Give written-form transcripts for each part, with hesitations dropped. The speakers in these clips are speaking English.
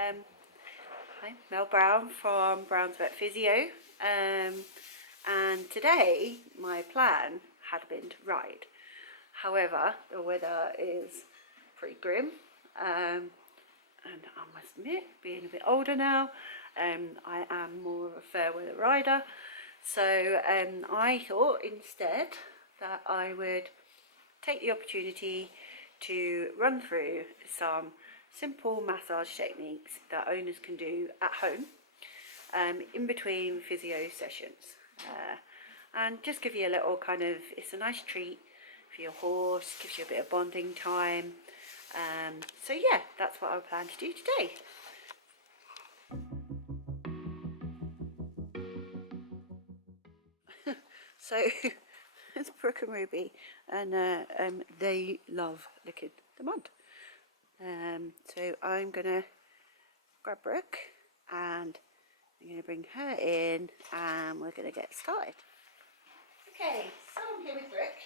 Hi, Mel Brown from Brown's Vet Physio, and today my plan had been to ride. However, the weather is pretty grim, and I must admit, being a bit older now, I am more of a fair weather rider. So I thought instead that I would take the opportunity to run through some simple massage techniques that owners can do at home in between physio sessions, and just give you a little kind of, it's a nice treat for your horse, gives you a bit of bonding time. So yeah, that's what I plan to do today. So it's Brooke and Ruby, and they love licking the mud. So I'm gonna grab Brooke and I'm gonna bring her in and we're gonna get started. Okay, so I'm here with Brooke,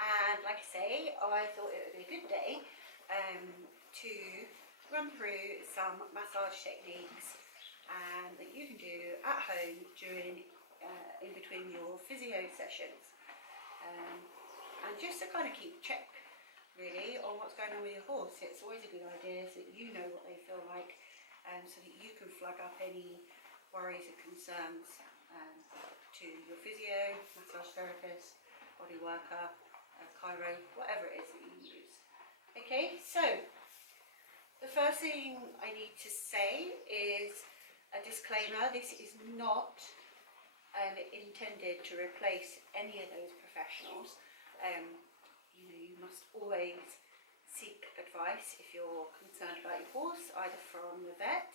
and like I say, I thought it would be a good day to run through some massage techniques that you can do at home during in between your physio sessions, and just to kind of keep check really on what's going on with your horse. It's always a good idea so that you know what they feel like, so that you can flag up any worries or concerns to your physio, massage therapist, body worker, chiro, whatever it is that you use. Okay, so the first thing I need to say is a disclaimer. This is not intended to replace any of those professionals. You must always seek advice if you're concerned about your horse, either from the vet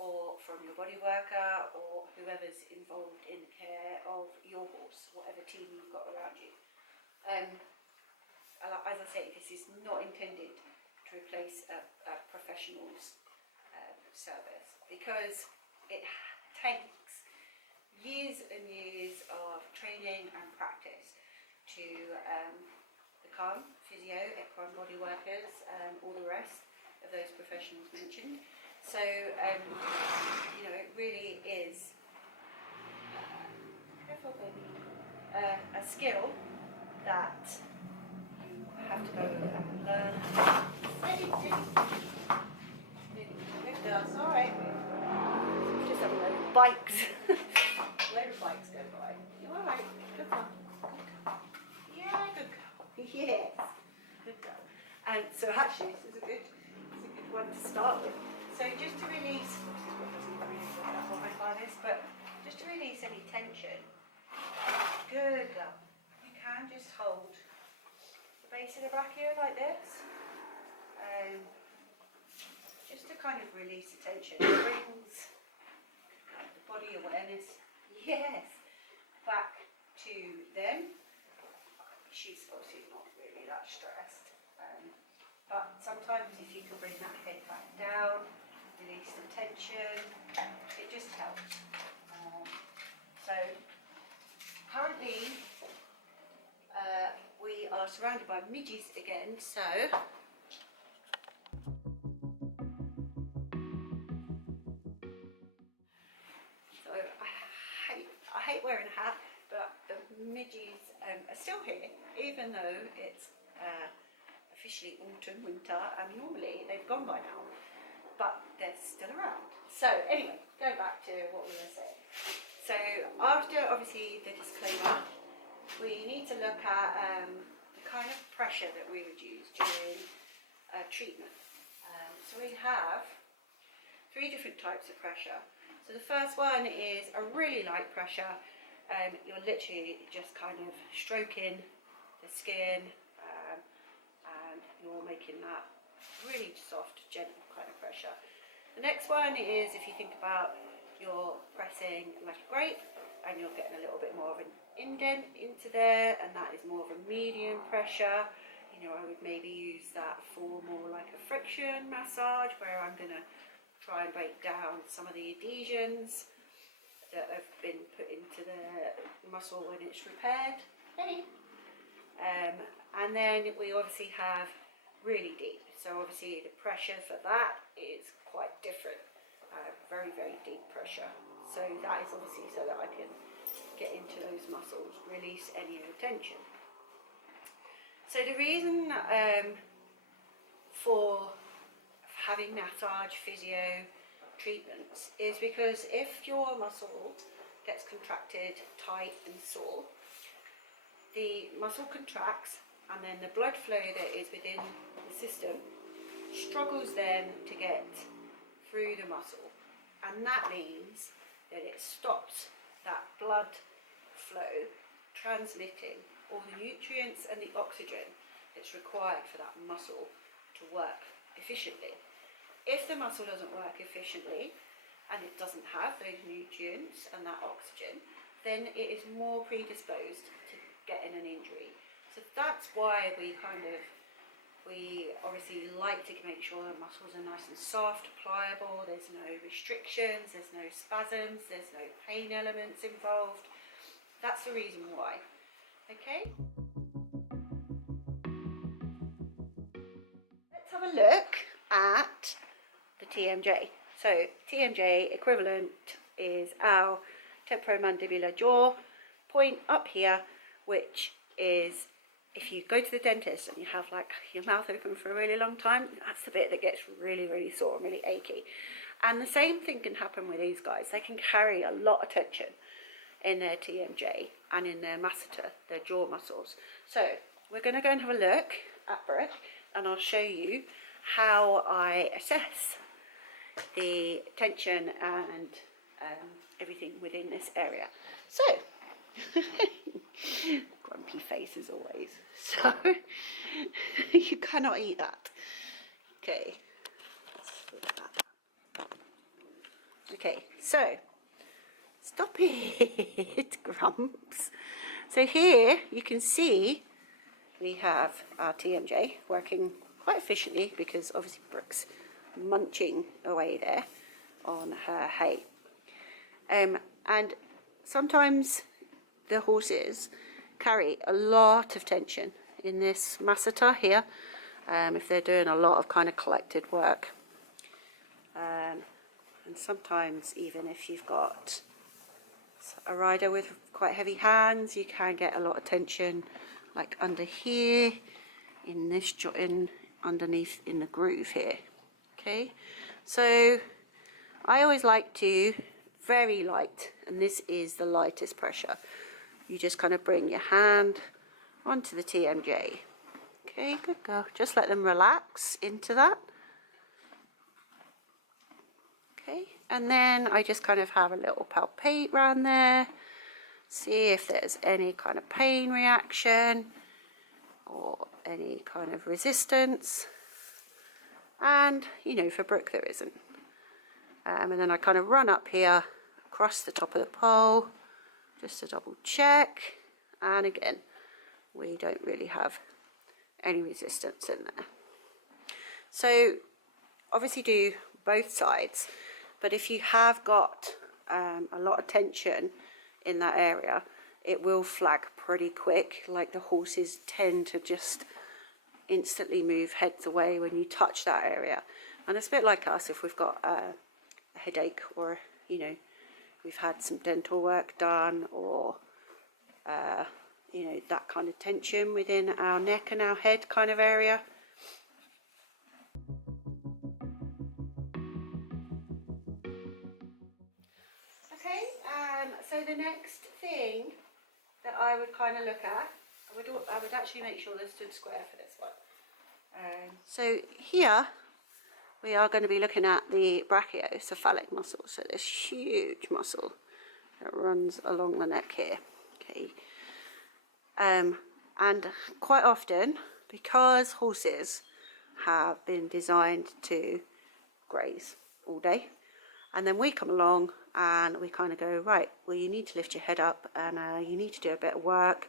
or from your body worker or whoever's involved in the care of your horse, whatever team you've got around you. As I say, this is not intended to replace a professional's service, because it takes years and years of training and practice to become physio, equine body workers, all the rest of those professionals mentioned. So, it really is careful, baby, a skill that you have to go and learn. It's alright. Just have a load of bikes. Load of bikes go by. You alright? Good one. Yeah, good girl. Yes. Good girl. And so actually this is a good one to start with. So just to release, but just to release any tension. Good girl. You can just hold the base of the brachio like this. Just to kind of release the tension. It brings the body awareness, yes, back to them. She's obviously not really that stressed, but sometimes if you can bring that head back down, release the tension, it just helps. So currently we are surrounded by midges again, so I hate wearing a hat, but the midges are still here, even though it's officially autumn, winter, and normally they've gone by now, but they're still around. So anyway, going back to what we were saying. So after obviously the disclaimer, we need to look at the kind of pressure that we would use during treatment. So we have 3 different types of pressure. So the first one is a really light pressure. You're literally just kind of stroking the skin, and you're making that really soft, gentle kind of pressure. The next one is, if you think about, you're pressing like a grape and you're getting a little bit more of an indent into there, and that is more of a medium pressure. I would maybe use that for more like a friction massage, where I'm going to try and break down some of the adhesions that have been put into the muscle when it's repaired. Hey. And then we obviously have really deep. So obviously the pressure for that is quite different. Very, very deep pressure. So that is obviously so that I can get into those muscles, release any tension. So the reason for having massage, physio treatments is because if your muscle gets contracted, tight and sore, the muscle contracts and then the blood flow that is within the system struggles then to get through the muscle, and that means that it stops that blood flow transmitting all the nutrients and the oxygen that's required for that muscle to work efficiently. If the muscle doesn't work efficiently and it doesn't have those nutrients and that oxygen, then it is more predisposed to getting an injury. So that's why we obviously like to make sure the muscles are nice and soft, pliable, there's no restrictions, there's no spasms, there's no pain elements involved. That's the reason why. Okay? Let's have a look at the TMJ. So TMJ equivalent is our temporomandibular jaw point up here, which is, if you go to the dentist and you have like your mouth open for a really long time, that's the bit that gets really, really sore and really achy. And the same thing can happen with these guys. They can carry a lot of tension in their TMJ and in their masseter, their jaw muscles. So we're going to go and have a look at Brach, and I'll show you how I assess the tension and everything within this area. So grumpy face as always, so you cannot eat that. Okay, okay, so stop it, Grumps. So here you can see we have our TMJ working quite efficiently, because obviously Brach's munching away there on her hay. And sometimes the horses carry a lot of tension in this masseter here, if they're doing a lot of kind of collected work. And sometimes even if you've got a rider with quite heavy hands, you can get a lot of tension like under here, in this joint, underneath in the groove here. Okay, so I always like to, very light, and this is the lightest pressure. You just kind of bring your hand onto the TMJ. Okay, good girl. Just let them relax into that. Okay, and then I just kind of have a little palpate around there. See if there's any kind of pain reaction or any kind of resistance. And, you know, for Brach there isn't. And then I kind of run up here across the top of the pole just to double check, and again we don't really have any resistance in there. So obviously do both sides, but if you have got a lot of tension in that area, it will flag pretty quick. Like the horses tend to just instantly move heads away when you touch that area, and it's a bit like us if we've got a headache, or you know, we've had some dental work done, or you know, that kind of tension within our neck and our head kind of area. Okay, so the next thing that I would kind of look at, I would actually make sure they stood square for this one. So here we are going to be looking at the Brachio Sealc muscle, so this huge muscle that runs along the neck here. Okay, and quite often, because horses have been designed to graze all day, and then we come along and we kind of go, right, well, you need to lift your head up, and you need to do a bit of work,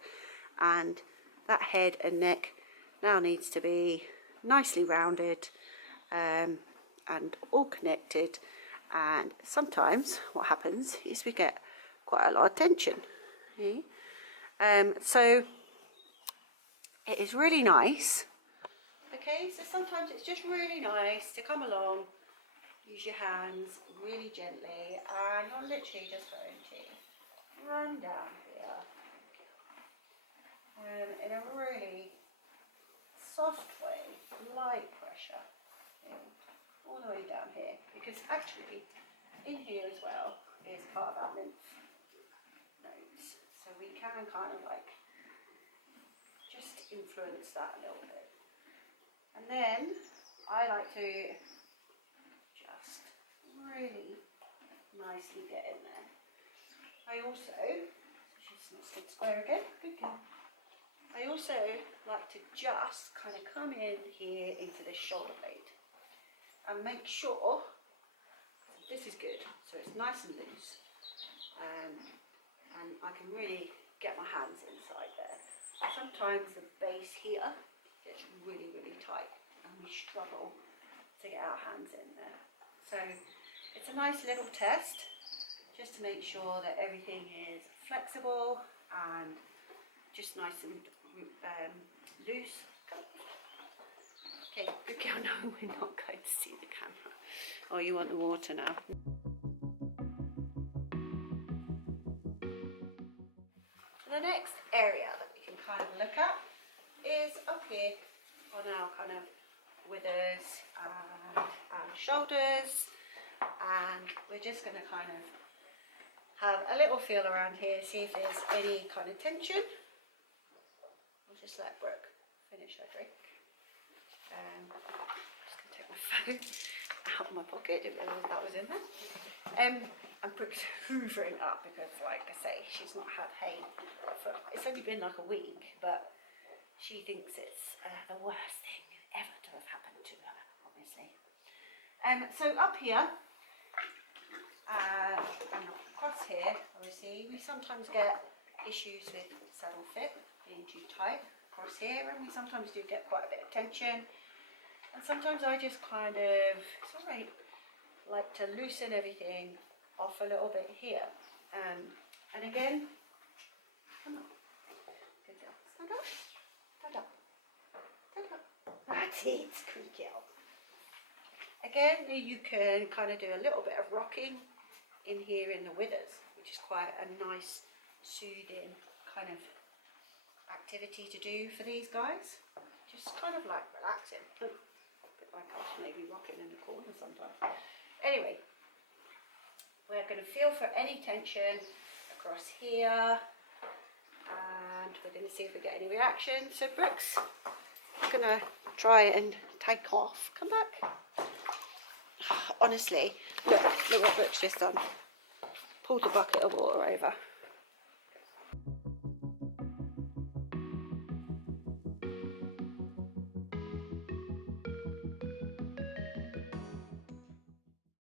and that head and neck now needs to be nicely rounded and all connected. And sometimes what happens is we get quite a lot of tension. Okay? So it is really nice, okay, Okay, so sometimes it's just really nice to come along, use your hands really gently, and you're literally just going to run down here in a really soft way, light pressure, all the way down here, because actually in here as well is part of our lymph nodes, so we can kind of like just influence that a little bit. And then I like to just really nicely get in there. I also, she's not stood square again, good girl. I also like to just kind of come in here into the shoulder blade and make sure this is good, so it's nice and loose, and I can really get my hands inside there. Sometimes the base here gets really, really tight and we struggle to get our hands in there. So it's a nice little test just to make sure that everything is flexible and just nice and loose. Okay, good girl. No, we're not going to see the camera. Oh, you want the water now? The next area that we can kind of look at is up here on our kind of withers and our shoulders, and we're just going to kind of have a little feel around here, see if there's any kind of tension. I'll just let Brooke finish her drink. I'm just going to take my phone out of my pocket, didn't realise that was in there. And Brooke's hoovering up because, like I say, she's not had hay for, it's only been like a week, but she thinks it's the worst thing ever to have happened to her, obviously. So up here and across here, obviously, we sometimes get issues with saddle fit being too tight across here, and we sometimes do get quite a bit of tension. And sometimes I just kind of, it's alright, like to loosen everything off a little bit here. And again, come on, good girl, stand up, stand up, stand up. That's it, good girl. Again, you can kind of do a little bit of rocking in here in the withers, which is quite a nice, soothing kind of activity to do for these guys. Just kind of like relaxing. A bit like us maybe rocking in the corner sometimes. Anyway, we're going to feel for any tension across here, and we're going to see if we get any reaction. So Brooks, I'm going to try and take off. Come back. Honestly, look what Brooks just done. Pulled the bucket of water over.